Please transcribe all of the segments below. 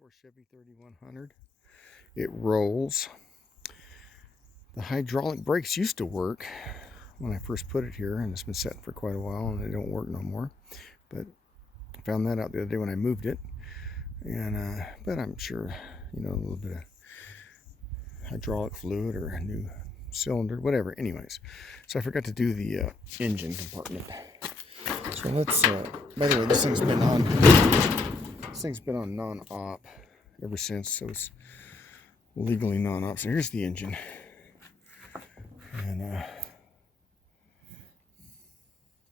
'84 Chevy 3100. It rolls. The hydraulic brakes used to work when I first put it here, and it's been sitting for quite a while, and they don't work no more. But I found that out the other day when I moved it, and but I'm sure, you know, a little bit of hydraulic fluid or a new cylinder, whatever. Anyways, so I forgot to do the engine compartment. So let's. By the way, this thing's been on non-op ever since, so it's legally non-op. So here's the engine, and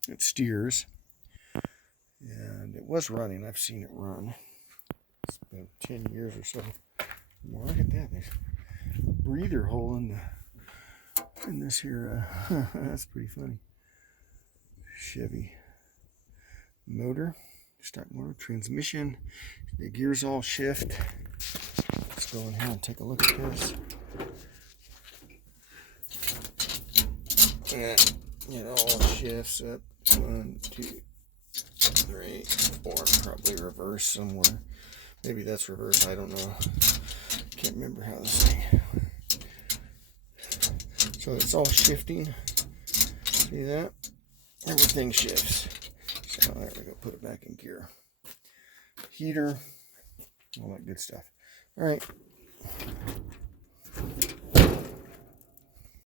it steers, and it was running. I've seen it run. It's been 10 years or so. Well, look at that. There's a breather hole in this here. That's pretty funny. Chevy motor, stock motor, transmission. The gears all shift. Let's go in here and take a look at this. And it all shifts up. 1, 2, 3, 4. Probably reverse somewhere. Maybe that's reverse. I don't know. Can't remember how this thing. So it's all shifting. See that? Everything shifts. So there we go. Put it back in gear. Heater. All that good stuff. All right.